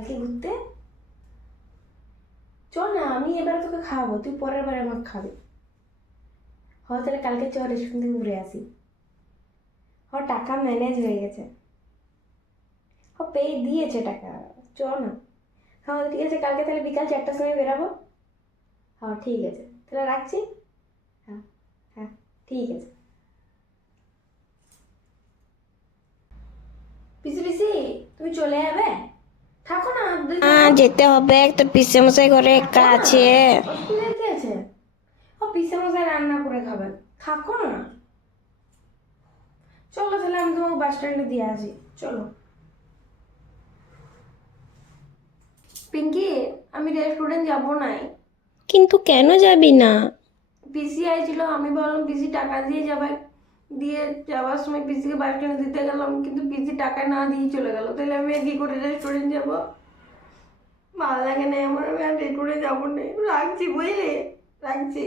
কালকে ঘুরতে চল না, আমি এবারে তোকে খাওয়াবো, তুই পরের বারে আমাকে খাবি। হ তাহলে কালকে চল, রেস্টুরেন্ট থেকে ঘুরে আসি। হ টাকা ম্যানেজ হয়ে গেছে। হ পে দিয়েছে টাকা চ না। হ্যাঁ ঠিক আছে, কালকে তাহলে বিকাল চারটার সময় বেরাবো। হ্যাঁ ঠিক আছে, তাহলে রাখছি? হ্যাঁ হ্যাঁ ঠিক আছে। পিসি পিসি, তুমি চলে যাবে? হ্যাঁ যেতে হবে তোর পিসে মশাই ঘরে একা আছে। অসুবিধা কি ও পিসে মশাই রান্না করে খাবেন থাকো না। চলো তাহলে আমি তোমাকে বাস স্ট্যান্ডে দিয়ে আসি। চলো। পিঙ্কি আমি রেস্টুরেন্ট যাব নাই। কিন্তু কেন যাবি না? পিসি আইছিল আমি বললাম পিসি টাকা দিয়ে যাবে। দিয়ে যাওয়ার সময় পিসিকে বাস স্ট্যান্ডে দিতে গেলাম কিন্তু পিসি টাকা না দিয়ে চলে গেল। তাহলে আমি কি করে রেস্টুরেন্ট যাব? ভালো লাগে না আমার আমি আর রেস্টুরেন্ট যাব না। রাখছি বুঝলে? রাখছি।